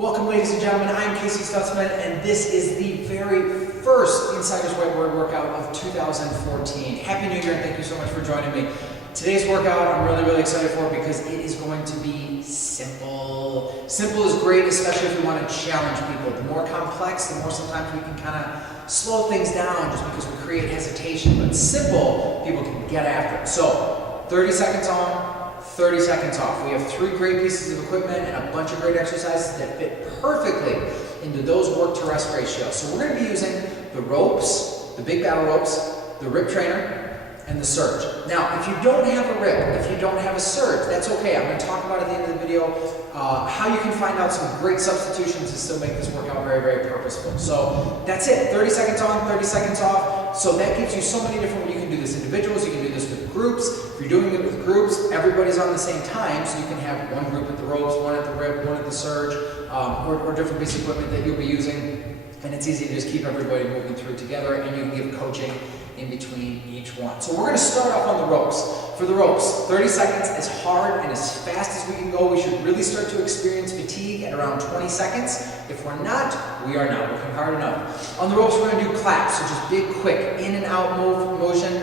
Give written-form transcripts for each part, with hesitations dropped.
Welcome, ladies and gentlemen. I'm Casey Stutzman, and this is the very first Insider's Whiteboard workout of 2014. Happy New Year, and thank you so much for joining me. Today's workout, I'm really excited for because it is going to be simple. Simple is great, especially if we want to challenge people. The more complex, the more sometimes we can kind of slow things down just because we create hesitation. But simple, people can get after it. So, 30 seconds on, 30 seconds off. We have 3 great pieces of equipment and a bunch of great exercises that fit perfectly into those work to rest ratios. So we're going to be using the ropes, the big battle ropes, the rip trainer, and the surge. Now, if you don't have a rip, if you don't have a surge, that's okay. I'm going to talk about at the end of the video how you can find out some great substitutions to still make this workout very purposeful. So that's it. 30 seconds on, 30 seconds off. So that gives you so many different ways. You can do this individuals, you can do this with groups. If you're doing it with groups, everybody's on the same time, so you can have one group at the ropes, one at the rip, one at the surge, or different pieces of equipment that you'll be using. And it's easy to just keep everybody moving through together, and you can give coaching in between each one. So we're going to start off on the ropes. For the ropes, 30 seconds, as hard and as fast as we can go. We should really start to experience fatigue at around 20 seconds. If we're not, we are not working hard enough. On the ropes, we're going to do claps, so just big, quick, in and out motion,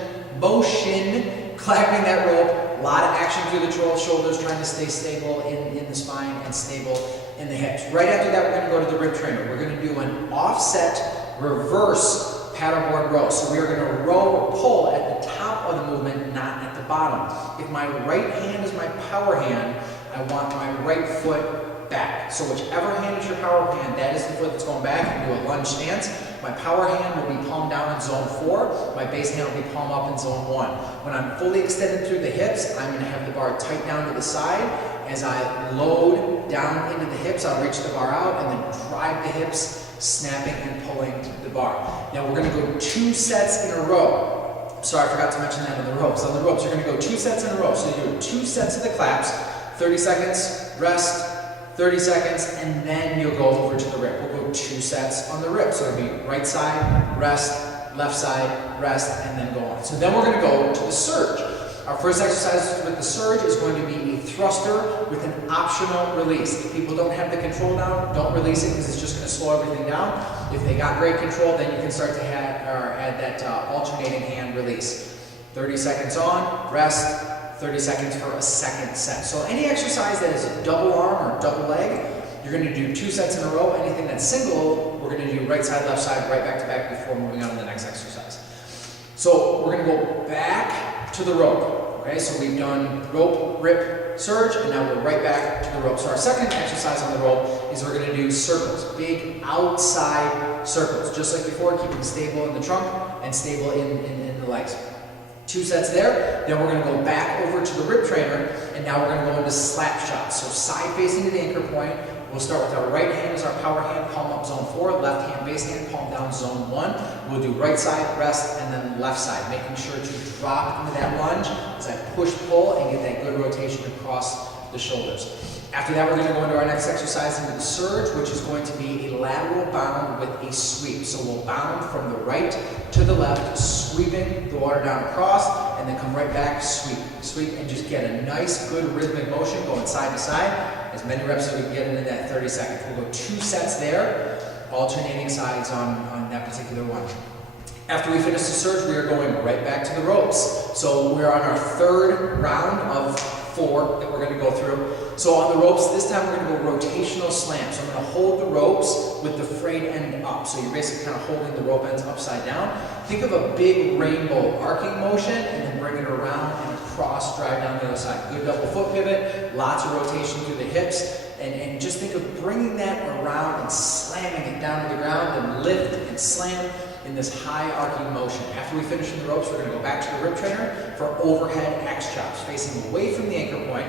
clapping that rope. A lot of action through the shoulders, trying to stay stable in the spine and stable in the hips. Right after that, we're going to go to the rip trainer. We're going to do an offset reverse paddleboard row. So we are going to row or pull at the top of the movement, not at the bottom. If my right hand is my power hand, I want my right foot back. So whichever hand is your power hand, that is the foot that's going back. You do a lunge stance. My power hand will be palm down in zone 4. My base hand will be palm up in zone 1. When I'm fully extended through the hips, I'm going to have the bar tight down to the side. As I load down into the hips, I'll reach the bar out and then drive the hips, snapping and pulling the bar. Now we're going to go 2 sets in a row. Sorry, I forgot to mention that on the ropes. On the ropes, you're going to go 2 sets in a row. So you do 2 sets of the claps, 30 seconds, rest, 30 seconds, and then you'll go over to the rip. We'll go 2 sets on the rip. So it'll be right side, rest, left side, rest, and then go on. So then we're going to go to the surge. Our first exercise with the surge is going to be a thruster with an optional release. If people don't have the control down, don't release it because it's just going to slow everything down. If they got great control, then you can start to add that alternating hand release. 30 seconds on, rest, 30 seconds for a second set. So any exercise that is a double arm or double leg, you're going to do 2 sets in a row. Anything that's single, we're going to do right side, left side, right back to back before moving on to the next exercise. So we're going to go back to the rope. Okay, so we've done rope, rip, surge, and now we're right back to the rope. So our second exercise on the rope is we're going to do circles, big outside circles, just like before, keeping stable in the trunk and stable in the legs. 2 sets there, then we're going to go back over to the rip trainer, and now we're going to go into slap shots. So side facing to the anchor point. We'll start with our right hand as our power hand, palm up zone 4, left hand, base hand, palm down zone 1. We'll do right side, rest, and then left side, making sure to drop into that lunge as I push, pull, and get that good rotation across the shoulders. After that, we're going to go into our next exercise into the surge, which is going to be a lateral bound with a sweep. So we'll bound from the right to the left, sweeping the water down across, and then come right back, sweep, and just get a nice, good rhythmic motion going side to side. As many reps as we can get into that 30 seconds. We'll go 2 sets there, alternating sides on that particular one. After we finish the surge, we are going right back to the ropes. So we're on our 3rd round of 4 that we're going to go through. So on the ropes, this time we're going to go rotational slam. So I'm going to hold the ropes with the frayed end up. So you're basically kind of holding the rope ends upside down. Think of a big rainbow arcing motion and then bring it around and across, drive down the other side. Good double foot pivot, lots of rotation through the hips. And just think of bringing that around and slamming it down to the ground and lift and slam in this high arcing motion. After we finish in the ropes, we're going to go back to the rip trainer for overhead axe chops, facing away from the anchor point.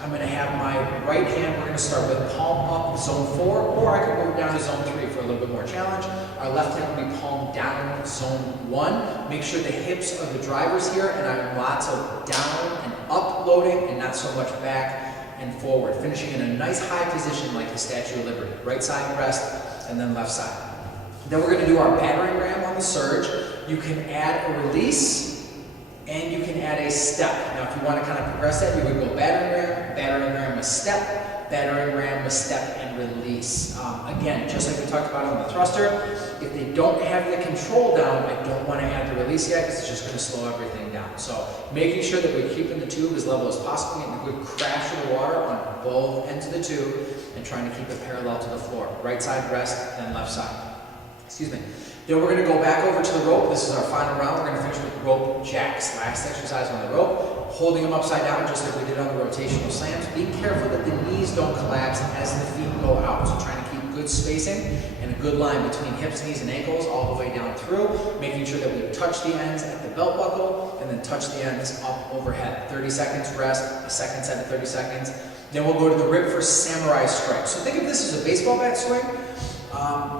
I'm going to have my right hand, we're going to start with palm up, zone 4, or I could move down to zone 3 for a little bit more challenge. Our left hand will be palm down, zone 1. Make sure the hips are the drivers here, and I have lots of down and up loading, and not so much back and forward. Finishing in a nice high position like the Statue of Liberty. Right side rest, and then left side. Then we're going to do our battering ram on the surge. You can add a release and you can add a step. Now, if you want to kind of progress that, you would go battering ram, a step, battering ram, a step, and release. Again, just like we talked about on the thruster, if they don't have the control down, I don't want to add the release yet because it's just going to slow everything down. So making sure that we're keeping the tube as level as possible, getting a good crash of the water on both ends of the tube, and trying to keep it parallel to the floor. Right side rest, then left side. Excuse me. Then we're going to go back over to the rope. This is our final round. We're going to finish with rope jacks. Last exercise on the rope, holding them upside down just like we did on the rotational slams. Be careful that the knees don't collapse as the feet go out. So trying to keep good spacing and a good line between hips, knees, and ankles all the way down through, making sure that we touch the ends at the belt buckle and then touch the ends up overhead. 30 seconds rest, a second set of 30 seconds. Then we'll go to the rip for samurai strike. So think of this as a baseball bat swing.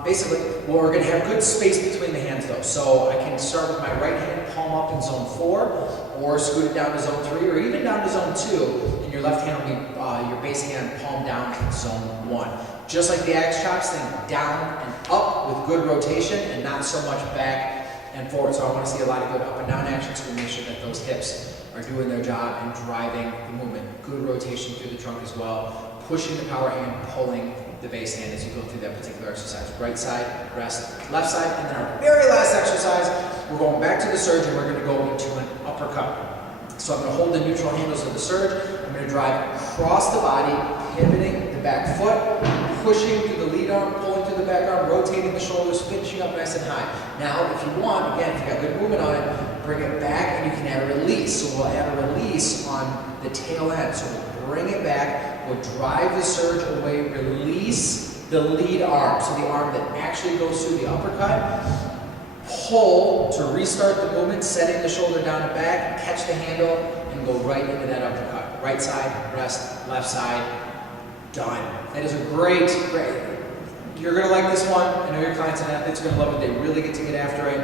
Basically, well, we're going to have good space between the hands though. So I can start with my right hand palm up in zone 4, or scoot it down to zone 3, or even down to zone 2, and your left hand will be your base hand palm down in zone 1. Just like the axe chops, think down and up with good rotation and not so much back and forward. So I want to see a lot of good up and down action, so we make sure that those hips are doing their job and driving the movement. Good rotation through the trunk as well, pushing the power hand, pulling the base hand as you go through that particular exercise. Right side, rest, left side, and then our very last exercise, we're going back to the surge and we're going to go into an uppercut. So I'm going to hold the neutral handles of the surge. I'm going to drive across the body, pivoting the back foot, pushing through the lead arm, pulling through the back arm, rotating the shoulders, finishing up nice and high. Now, if you want, again, if you've got good movement on it, bring it back and you can add a release. So we'll add a release on the tail end. So we'll bring it back, we'll drive the surge away, release the lead arm. So the arm that actually goes through the uppercut, pull to restart the movement, setting the shoulder down and back, catch the handle, and go right into that uppercut. Right side, rest, left side, done. That is a great, you're going to like this one. I know your clients and athletes are going to love it. They really get to get after it.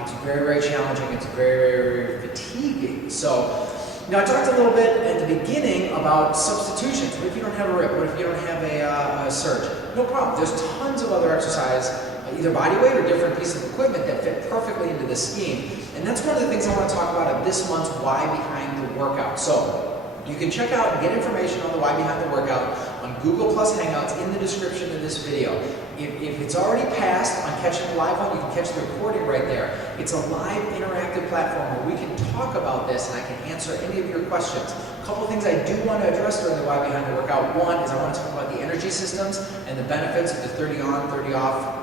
It's very, very challenging. It's very, very fatiguing. So, now I talked a little bit at the beginning about substitutions. What if you don't have a rip? What if you don't have a surge? No problem. There's tons of other exercise, either body weight or different pieces of equipment that fit perfectly into this scheme. And that's one of the things I want to talk about at this month's Why Behind the Workout. So you can check out and get information on the Why Behind the Workout on Google Hangouts in the description of this video. If it's already passed on catching the live one, you can catch the recording right there. It's a live interactive platform where we can talk about this and I can answer any of your questions. A couple of things I do want to address during the Why Behind the Workout. One is I want to talk about the energy systems and the benefits of the 30 on, 30 off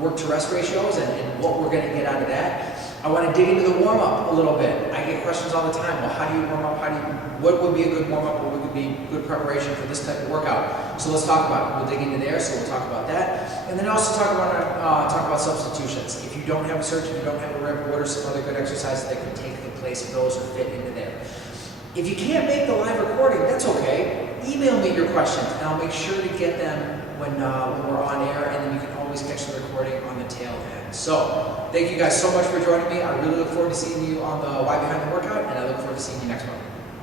work to rest ratios and what we're going to get out of that. I want to dig into the warm-up a little bit. I get questions all the time. Well, how do you warm up? What would be a good warm-up? What would be good preparation for this type of workout? So let's talk about it. We'll dig into there, so we'll talk about that. And then also talk about substitutions. If you don't have a surge, if you don't have a rep, what are some other good exercises that can take the place of those or fit into there? If you can't make the live recording, that's okay. Email me your questions, and I'll make sure to get them when we're on air, and then you can always catch the recording on the tail end. So, thank you guys so much for joining me. I really look forward to seeing you on the Why Behind the Workout, and I look forward to seeing you next month.